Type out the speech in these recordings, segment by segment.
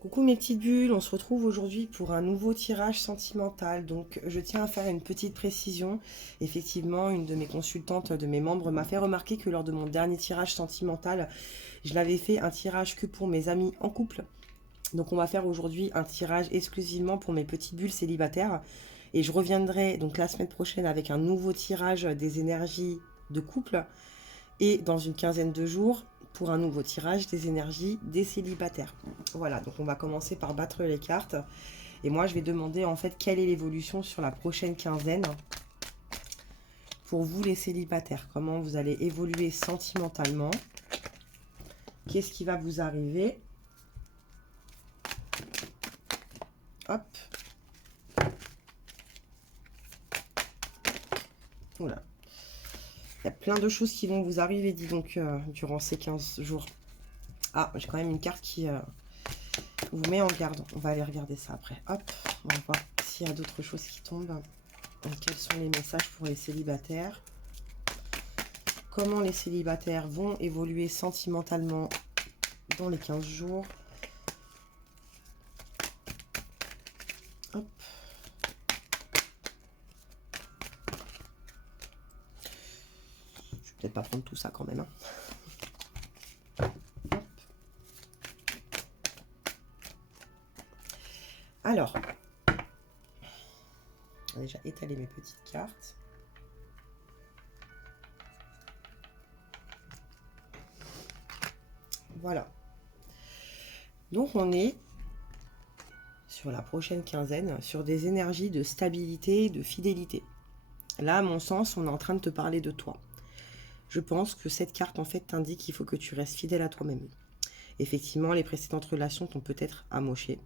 Coucou mes petites bulles, on se retrouve aujourd'hui pour un nouveau tirage sentimental. Donc je tiens à faire une petite précision. Effectivement, une de mes consultantes, de mes membres, m'a fait remarquer que lors de mon dernier tirage sentimental, je l'avais fait un tirage que pour mes amis en couple. Donc on va faire aujourd'hui un tirage exclusivement pour mes petites bulles célibataires. Et je reviendrai donc la semaine prochaine avec un nouveau tirage des énergies de couple. Et dans une quinzaine de jours, pour un nouveau tirage des énergies des célibataires. Voilà, donc on va commencer par battre les cartes. Et moi, je vais demander en fait quelle est l'évolution sur la prochaine quinzaine pour vous les célibataires. Comment vous allez évoluer sentimentalement. Qu'est-ce qui va vous arriver? Hop. Voilà. Il y a plein de choses qui vont vous arriver, dis donc, durant ces 15 jours. Ah, j'ai quand même une carte qui vous met en garde. On va aller regarder ça après. Hop, on va voir s'il y a d'autres choses qui tombent. Donc, quels sont les messages pour les célibataires? Comment les célibataires vont évoluer sentimentalement dans les 15 jours? Hop. Je vais peut-être pas prendre tout ça quand même. Hop. Alors, j'ai déjà étalé mes petites cartes. Voilà. Donc on est sur la prochaine quinzaine, sur des énergies de stabilité, de fidélité. Là, à mon sens, on est en train de te parler de toi. Je pense que cette carte, en fait, t'indique qu'il faut que tu restes fidèle à toi-même. Effectivement, les précédentes relations t'ont peut-être amoché.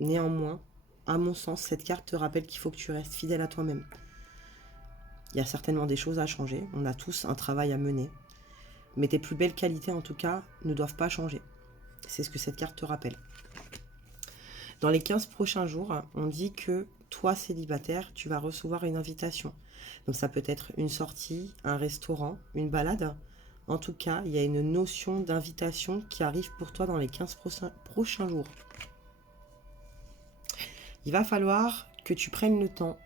Néanmoins, à mon sens, cette carte te rappelle qu'il faut que tu restes fidèle à toi-même. Il y a certainement des choses à changer. On a tous un travail à mener. Mais tes plus belles qualités, en tout cas, ne doivent pas changer. C'est ce que cette carte te rappelle. Dans les 15 prochains jours, on dit que toi, célibataire, tu vas recevoir une invitation. Donc ça peut être une sortie, un restaurant, une balade. En tout cas, il y a une notion d'invitation qui arrive pour toi dans les 15 prochains jours. Il va falloir que tu prennes le temps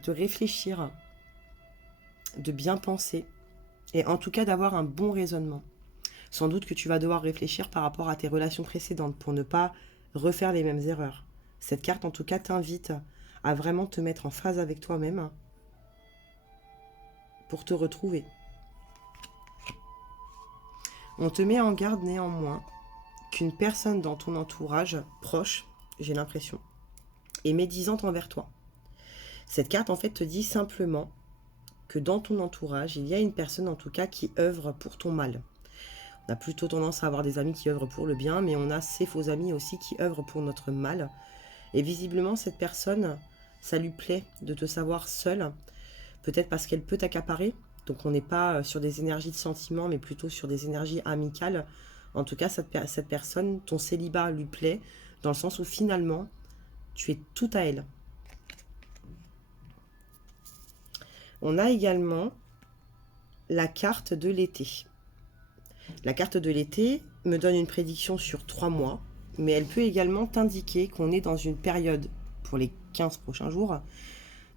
de réfléchir, de bien penser et en tout cas d'avoir un bon raisonnement. Sans doute que tu vas devoir réfléchir par rapport à tes relations précédentes pour ne pas refaire les mêmes erreurs. Cette carte, en tout cas, t'invite à vraiment te mettre en phase avec toi-même pour te retrouver. On te met en garde néanmoins qu'une personne dans ton entourage proche, j'ai l'impression, est médisante envers toi. Cette carte, en fait, te dit simplement que dans ton entourage, il y a une personne, en tout cas, qui œuvre pour ton mal. On a plutôt tendance à avoir des amis qui œuvrent pour le bien, mais on a ces faux amis aussi qui œuvrent pour notre mal. Et visiblement, cette personne, ça lui plaît de te savoir seule, peut-être parce qu'elle peut t'accaparer. Donc on n'est pas sur des énergies de sentiment, mais plutôt sur des énergies amicales. En tout cas, cette personne, ton célibat lui plaît, dans le sens où finalement, tu es tout à elle. On a également la carte de l'été. La carte de l'été me donne une prédiction sur 3 mois, mais elle peut également t'indiquer qu'on est dans une période, pour les 15 prochains jours,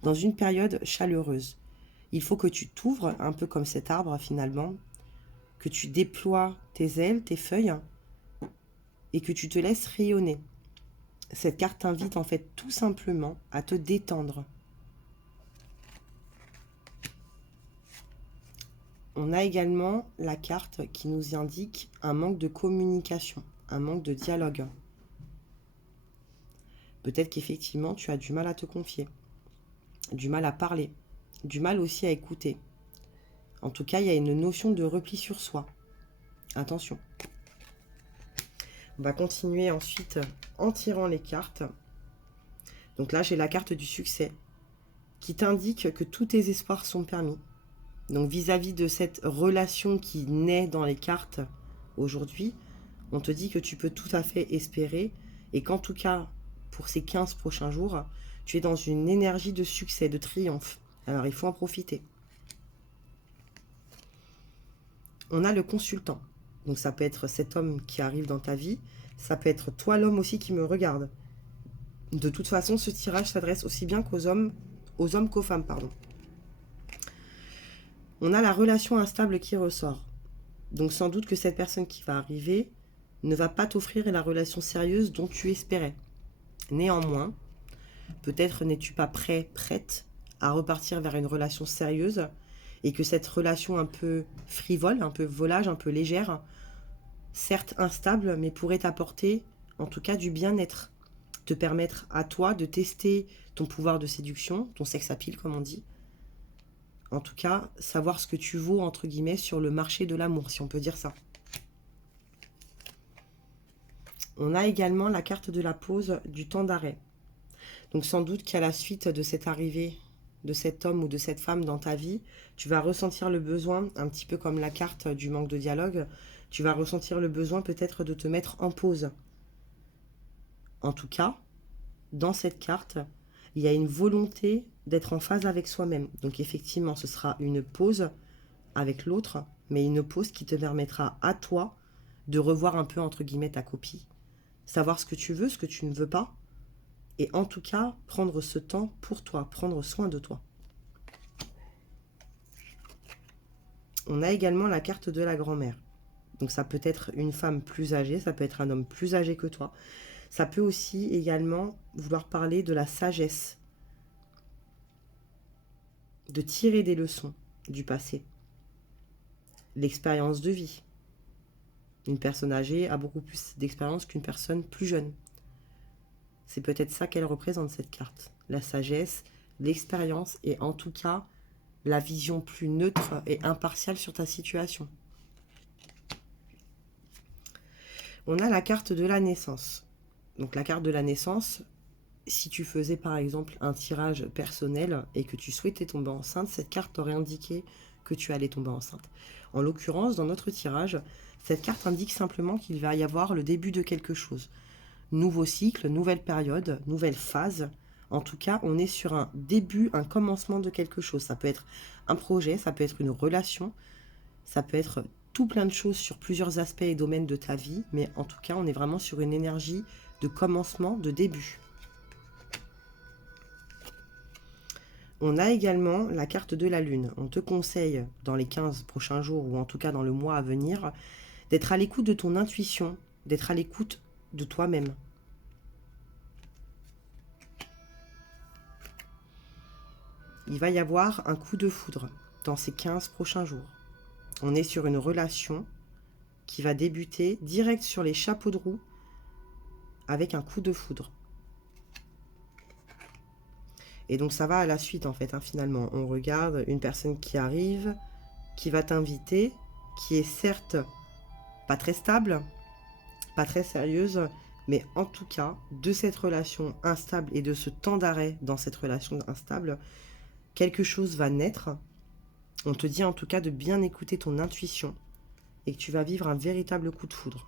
dans une période chaleureuse. Il faut que tu t'ouvres, un peu comme cet arbre finalement, que tu déploies tes ailes, tes feuilles, et que tu te laisses rayonner. Cette carte t'invite en fait tout simplement à te détendre. On a également la carte qui nous indique un manque de communication, un manque de dialogue. Peut-être qu'effectivement tu as du mal à te confier, du mal à parler, du mal aussi à écouter. En tout cas, il y a une notion de repli sur soi. Attention. On va continuer ensuite en tirant les cartes. Donc là, j'ai la carte du succès qui t'indique que tous tes espoirs sont permis. Donc vis-à-vis de cette relation qui naît dans les cartes aujourd'hui, on te dit que tu peux tout à fait espérer et qu'en tout cas, pour ces 15 prochains jours, tu es dans une énergie de succès, de triomphe. Alors il faut en profiter. On a le consultant. Donc ça peut être cet homme qui arrive dans ta vie, Ça peut être toi l'homme aussi qui me regarde. De toute façon, ce tirage s'adresse aussi bien aux hommes qu'aux femmes, pardon. On a la relation instable qui ressort. Donc sans doute que cette personne qui va arriver ne va pas t'offrir la relation sérieuse dont tu espérais. Néanmoins, peut-être n'es-tu pas prêt, prête à repartir vers une relation sérieuse et que cette relation un peu frivole, un peu volage, un peu légère, certes instable, mais pourrait t'apporter en tout cas du bien-être, te permettre à toi de tester ton pouvoir de séduction, ton sex appeal comme on dit. En tout cas, savoir ce que tu vaux entre guillemets sur le marché de l'amour, si on peut dire ça. On a également la carte de la pause du temps d'arrêt. Donc sans doute qu'à la suite de cette arrivée de cet homme ou de cette femme dans ta vie, tu vas ressentir le besoin, un petit peu comme la carte du manque de dialogue, tu vas ressentir le besoin peut-être de te mettre en pause. En tout cas, dans cette carte, il y a une volonté d'être en phase avec soi-même. Donc effectivement, ce sera une pause avec l'autre, mais une pause qui te permettra à toi de revoir un peu entre guillemets ta copie, savoir ce que tu veux, ce que tu ne veux pas, et en tout cas prendre ce temps pour toi, prendre soin de toi. On a également la carte de la grand-mère. Donc ça peut être une femme plus âgée, ça peut être un homme plus âgé que toi. Ça peut aussi également vouloir parler de la sagesse, de tirer des leçons du passé, l'expérience de vie. Une personne âgée a beaucoup plus d'expérience qu'une personne plus jeune. C'est peut-être ça qu'elle représente, cette carte. La sagesse, l'expérience et en tout cas la vision plus neutre et impartiale sur ta situation. On a la carte de la naissance. Donc la carte de la naissance, si tu faisais par exemple un tirage personnel et que tu souhaitais tomber enceinte, cette carte t'aurait indiqué que tu allais tomber enceinte. En l'occurrence, dans notre tirage, cette carte indique simplement qu'il va y avoir le début de quelque chose. Nouveau cycle, nouvelle période, nouvelle phase. En tout cas, on est sur un début, un commencement de quelque chose. Ça peut être un projet, ça peut être une relation, ça peut être tout plein de choses sur plusieurs aspects et domaines de ta vie, mais en tout cas, on est vraiment sur une énergie de commencement, de début. On a également la carte de la lune. On te conseille dans les 15 prochains jours, ou en tout cas dans le mois à venir, d'être à l'écoute de ton intuition, d'être à l'écoute de toi-même. Il va y avoir un coup de foudre dans ces 15 prochains jours. On est sur une relation qui va débuter direct sur les chapeaux de roue avec un coup de foudre. Et donc ça va à la suite en fait, finalement. On regarde une personne qui arrive, qui va t'inviter, qui est certes pas très stable, pas très sérieuse, mais en tout cas, de cette relation instable et de ce temps d'arrêt dans cette relation instable, quelque chose va naître. On te dit en tout cas de bien écouter ton intuition et que tu vas vivre un véritable coup de foudre.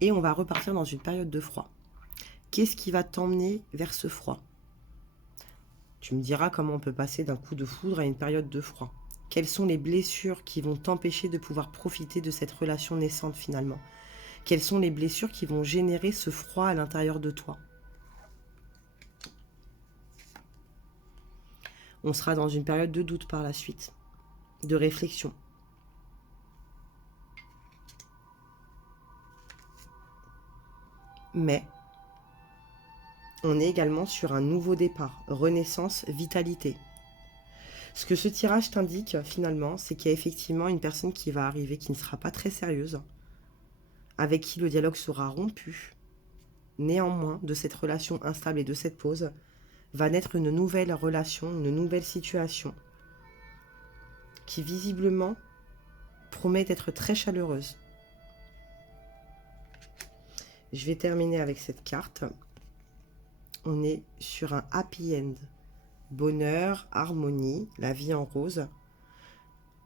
Et on va repartir dans une période de froid. Qu'est-ce qui va t'emmener vers ce froid? Tu me diras comment on peut passer d'un coup de foudre à une période de froid. Quelles sont les blessures qui vont t'empêcher de pouvoir profiter de cette relation naissante finalement? Quelles sont les blessures qui vont générer ce froid à l'intérieur de toi? On sera dans une période de doute par la suite, de réflexion. Mais on est également sur un nouveau départ, renaissance, vitalité. Ce que ce tirage t'indique finalement, c'est qu'il y a effectivement une personne qui va arriver qui ne sera pas très sérieuse, avec qui le dialogue sera rompu. Néanmoins, de cette relation instable et de cette pause, va naître une nouvelle relation, une nouvelle situation, qui visiblement promet d'être très chaleureuse. Je vais terminer avec cette carte. On est sur un happy end. Bonheur, harmonie, la vie en rose.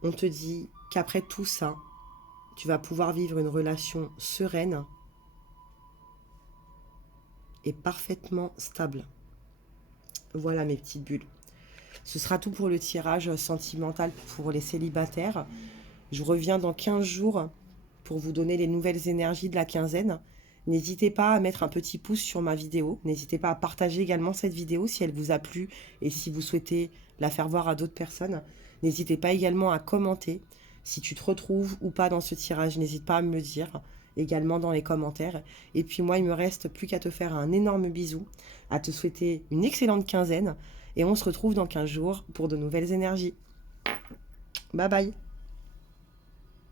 On te dit qu'après tout ça, tu vas pouvoir vivre une relation sereine et parfaitement stable. Voilà mes petites bulles. Ce sera tout pour le tirage sentimental pour les célibataires. Je reviens dans 15 jours pour vous donner les nouvelles énergies de la quinzaine. N'hésitez pas à mettre un petit pouce sur ma vidéo. N'hésitez pas à partager également cette vidéo si elle vous a plu et si vous souhaitez la faire voir à d'autres personnes. N'hésitez pas également à commenter si tu te retrouves ou pas dans ce tirage. N'hésite pas à me le dire également dans les commentaires. Et puis moi, il me reste plus qu'à te faire un énorme bisou, à te souhaiter une excellente quinzaine et on se retrouve dans 15 jours pour de nouvelles énergies. Bye bye!